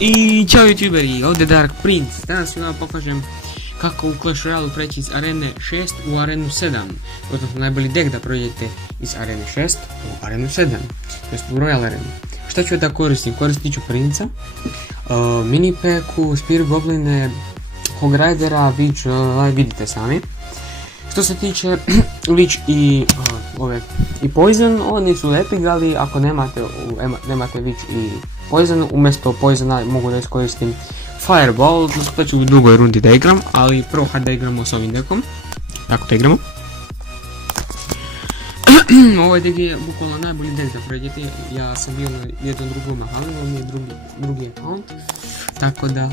I ćao youtuberi, ovdje Dark Prince. Danas ću vam pokažem kako u Clash Royale preći iz arene 6 u arenu 7. Odnosno najbolji deck da prođete iz arene 6 u arenu 7. Tj. u Royal arenu. Šta ću da koristim? Koristit ću Princa, Mini Peku, Spear Gobline, Hog Ridera, Witch, vidite sami. Što se tiče Witch i Poison, oni su epic, ali ako nemate Witch i Poison, umjesto Poisona mogu da iskoristim Fireball, to ću u drugoj rundi da igram, ali prvo hajde da igramo s ovim dekom. Tako da igramo. Ovaj deck je bukvalno najbolji deck da pređete, ja sam bio na jednom drugom mahalinu, on je drugi account. Tako da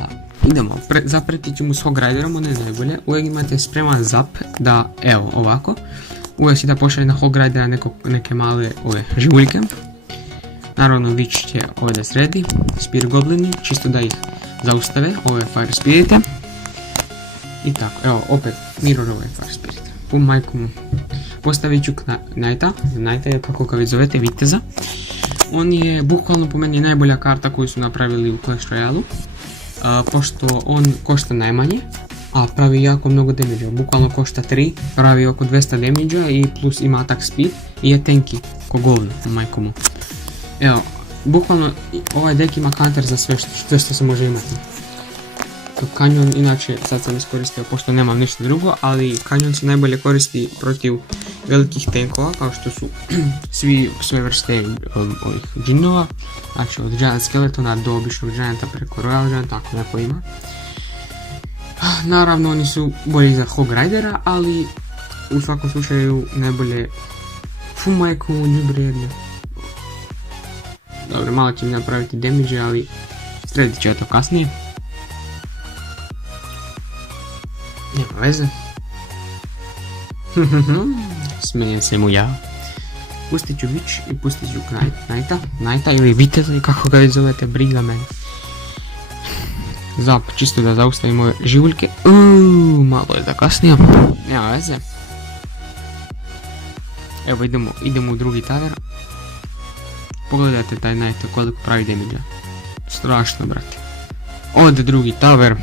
idemo, zapretit ćemo s Hog Riderom, ono je najbolje. Uvijek imate spreman zap da, evo ovako, uvijek si da pošalje na Hog Ridera neke male živuljke. Naravno Witch će ovdje sredi, Spear Goblini, čisto da ih zaustave, ove Fire Spirite. I tako, evo opet Mirror ove Fire Spirite. Po majku mu. Postavit ću Knighta je kako ga vi zovete, Viteza. On je bukvalno po meni najbolja karta koju su napravili u Clash Royale-u. Pošto on košta najmanje, a pravi jako mnogo damage, bukvalno košta 3, pravi oko 200 damage i plus ima attack speed i je tanky, ko govno, majko mu. Evo, bukvalno ovaj deck ima counter za sve što se može imati. Kanjon, inače sad sam iskoristio pošto nemam ništa drugo, ali kanjon se najbolje koristi protiv velikih tankova kao što su sve vrste ovih džinova, znači od Giant Skeletona do običnog Gianta preko Royal Gianta, ako neko ima. Naravno oni su bolji za Hog Ridera, ali u svakom slučaju najbolje Fumajku, Njubrijedne. Dobro, malo će mi napraviti damage, ali sredit ću ja to kasnije. Nema veze. Smijem se mu ja. Pustit ću Witch i pustit ću Knighta ili Viteza, kako ga vi zovete, briga mene. Zap, čisto da zaustavim ove živuljke. Malo je zakasnio. Nema veze. Evo idemo u drugi tower. Pogledajte taj Knight koliko pravi damage. Strašno, brate. Od drugi tower.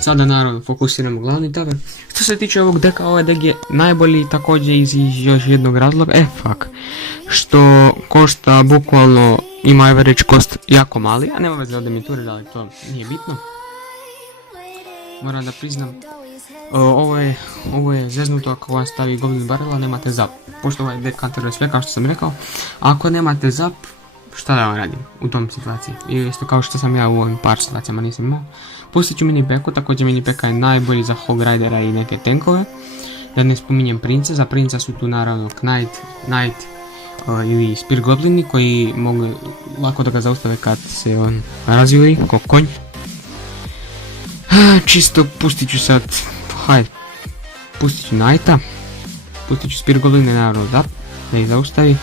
Sada naravno fokusiramo glavni tower. Što se tiče ovog deka, ovaj dek je najbolji također iz još jednog razloga, što košta bukvalno, ima average cost jako mali, a nema veze da mi turir, ali to nije bitno. Moram da priznam, ovo je zeznuto, ako vam stavi Goblin Barrela nemate zap, pošto ovaj dek counteruje sve kao što sam rekao. Ako nemate zap, šta da vam radim u tom situaciji, isto kao što sam ja u ovim par situacijama nisam imao. Pustit ću Mini Peku, također Mini Peka je najbolji za Hog Ridera i neke tankove. Da ne spominjem Prince, za Princa su tu naravno Knight ili Spear Goblini koji mogu lako da ga zaustave kad se on razvili, ko konj. Čisto pustit ću sad, pustit ću Knighta, pustit ću Spear Gobline naravno da ih zaustavi.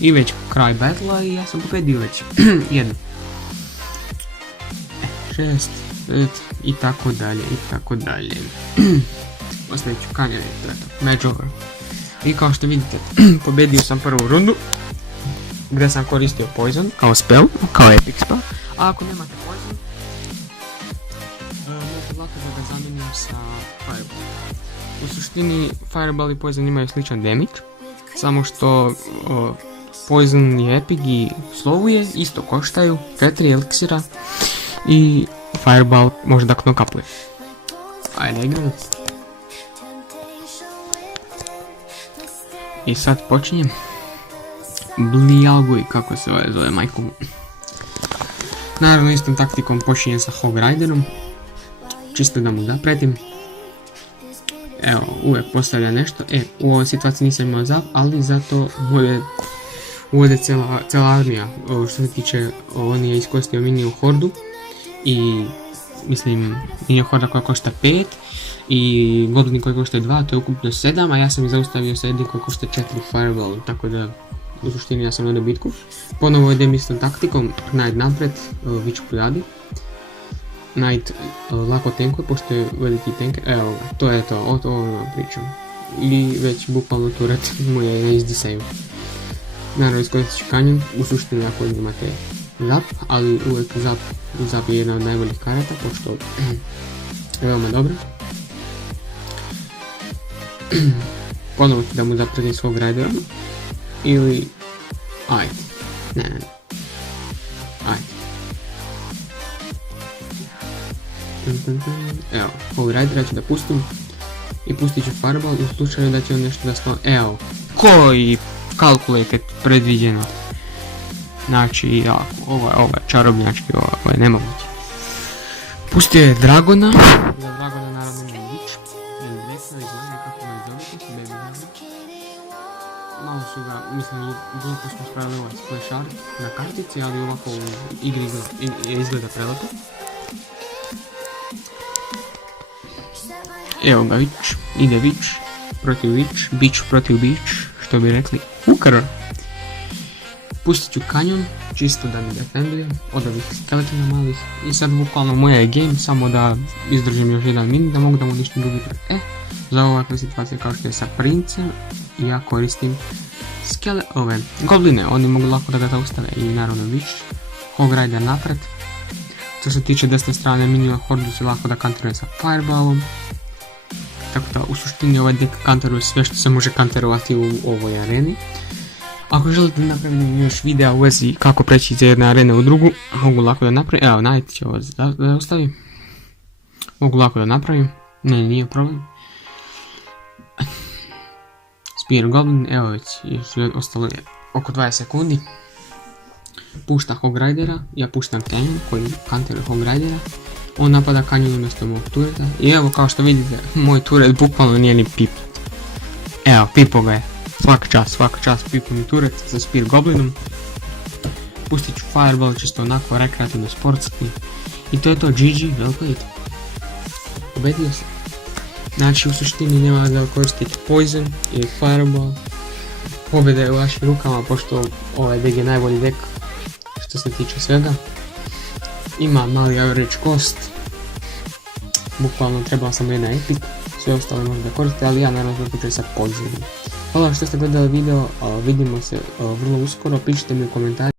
I već kraj battle i ja sam pobedio već jednu. 6, 5 i tako dalje. Ostavit ću kanjone, match over. I kao što vidite, pobedio sam prvu rundu, gdje sam koristio Poison kao spell, kao epic spell. A ako nemate Poison, mogu lako da ga zamijenim sa Fireball. U suštini Fireball i Poison imaju sličan damage, samo što Poison je epic i slowuje, isto koštaju 4 eliksira i Fireball može da knockupuje. Ajde igramo. I sad počinjem. Blijalguj, kako se zove majkom. Naravno istom taktikom počinjem sa Hog Riderom. Čisto da mu zapretim. Evo, uvijek postavlja nešto. U ovoj situaciji nisam imao zap, ali zato uvode cijela armija. Što se tiče, on je iskoristio miniju hordu. I mislim, minija horda koja košta 5 i goblini koji koštaju 2, to je ukupno 7, a ja sam ih zaustavio sa jednim koji košta 4 Fireball, tako da u suštini ja sam na dobitku. Ponovo idem istom taktikom, Knight napred, Witch pozadi. Knight lako tankuje, pošto je veliki tank, evo to je to, o tome vam pričam. I već bukvalno turret mu je na izdisaju. Naravno iskoristit ću kanjon, u suštini ako imate zap, ali uvijek zap Zapije jedna od najboljih karata, pošto je veoma dobra. Ponovno da mu zapretim svog rajdera. Ili... Ajde. Ne. Ajde. Evo, ovog rajdera ću da pustim. I pustit ću Fireball u slučaju da će on nešto da slova. Evo. Koji calculated predviđeno. Znači, ovo je čarobnjački, ovo je nemoguće. Pustio je Dragona. Za Dragona naravno ima Witch. Ili Dresa, i znamo kako me dobiti, Baby Dragon. Malo su ga, mislim, glupo smo spravili ovaj splash art na kartici, ali ovako u igri izgleda prelepo. Evo ga Witch, ide Witch protiv Witch, Beach protiv Beach, što bi rekli. Ukr! Pustit ću Canyon, čisto da mi defendujem od ovih skeletina malih. I sad bukvalno moja je game, samo da izdržim još jedan minut da mogu da mu ništa drugi. Za ovakve situacije kao što je sa princem, ja koristim gobline, oni mogu lako da ga zaustave i naravno Witch. Hog Rider napred. Što se tiče desne strane minima Hordu se lako da kanteruje sa Fireballom. Tako da u suštini ovaj deck kanteruje sve što se može kanterovati u ovoj areni. Ako želite da napravim još videa u vezi kako preći iz jedne arene u drugu, mogu lako da napravim. Evo, najti će ovo da ostavim. Mogu lako da napravim. Ne, nije problem. Spear Goblin, evo već je ostalo oko 20 sekundi. Pušta Hog Ridera, ja puštam Canyon koji kanteruje Hog Ridera. On napada Canyon umjesto mog tureta. I evo kao što vidite, moj turet bukvalno nije ni pip. Evo, pipo ga je. Svaka čast pipom turet sa Spear Goblinom. Pustit ću Fireball čisto onako rekreativno sportski. I to je to, GG, well played. Pobedio sam. Znači u suštini nema da koristite Poison ili Fireball. Pobjeda je u vašim rukama pošto ovaj deck je najbolji deck što se tiče svega. Ima mali average cost. Bukvalno trebala samo jedna epic. Sve ostalo možda koristiti, ali ja naravno započeo sa Poisonom. Hvala što ste gledali video, vidimo se vrlo uskoro, pišite mi u komentarima.